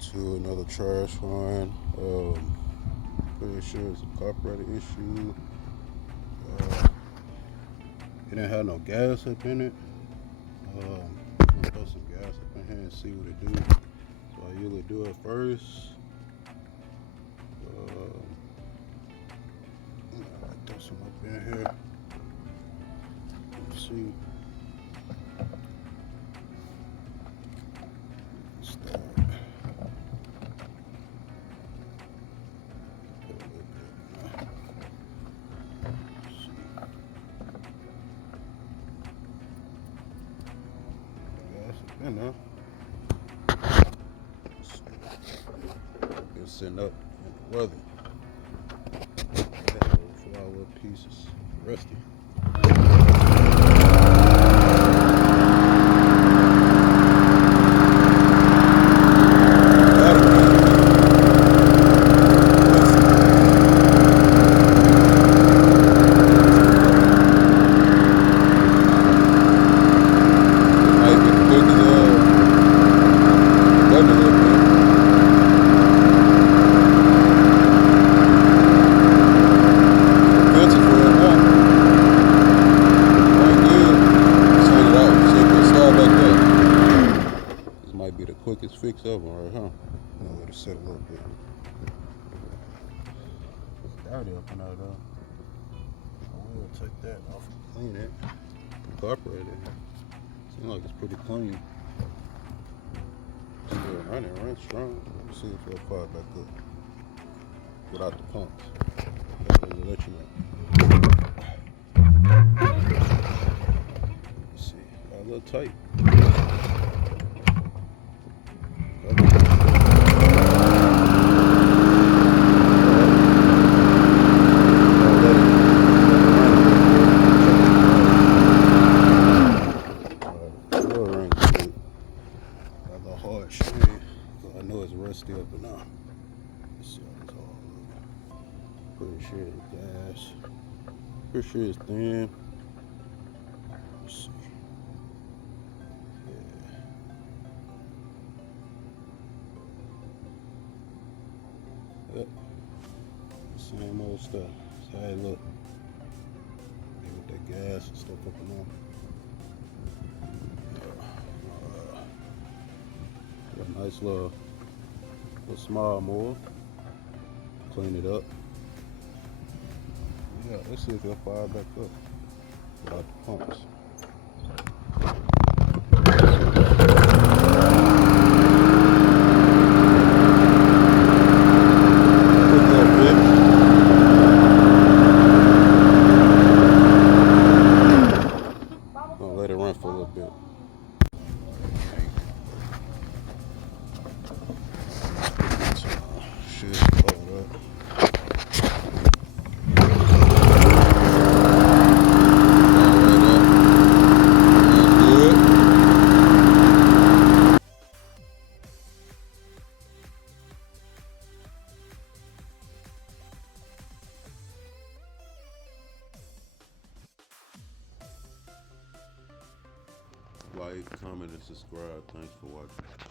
into another trash find. Pretty sure it's a copyrighted issue. It didn't have no gas up in it. I'm gonna throw some gas up in here and see what it do. So I usually do it first. I throw some up in here. Let's see. Start. You know, it's sitting up in the weather. Flower pieces, rusty. Be the quickest fix ever, right, huh? I'm gonna let it set a little bit. It's dirty up in there though. I will take that off and clean it. Incorporate it. Seems like it's pretty clean. Still running strong. Let's see if it'll fire back up without the pumps. I'll let you know. Let's see. Got a little tight. I know it's rusty up and down. Let's see how it's all looking. Pretty sure it's gas. Pretty sure it's thin. Let's see. Yeah. Yep. Same old stuff. That's how it look. With that gas and stuff up and down. Got a nice little small mower. Clean it up. Yeah, let's see if it'll fire back up without the pumps. I'll let it run for a little bit. Like, comment, and subscribe. Thanks for watching.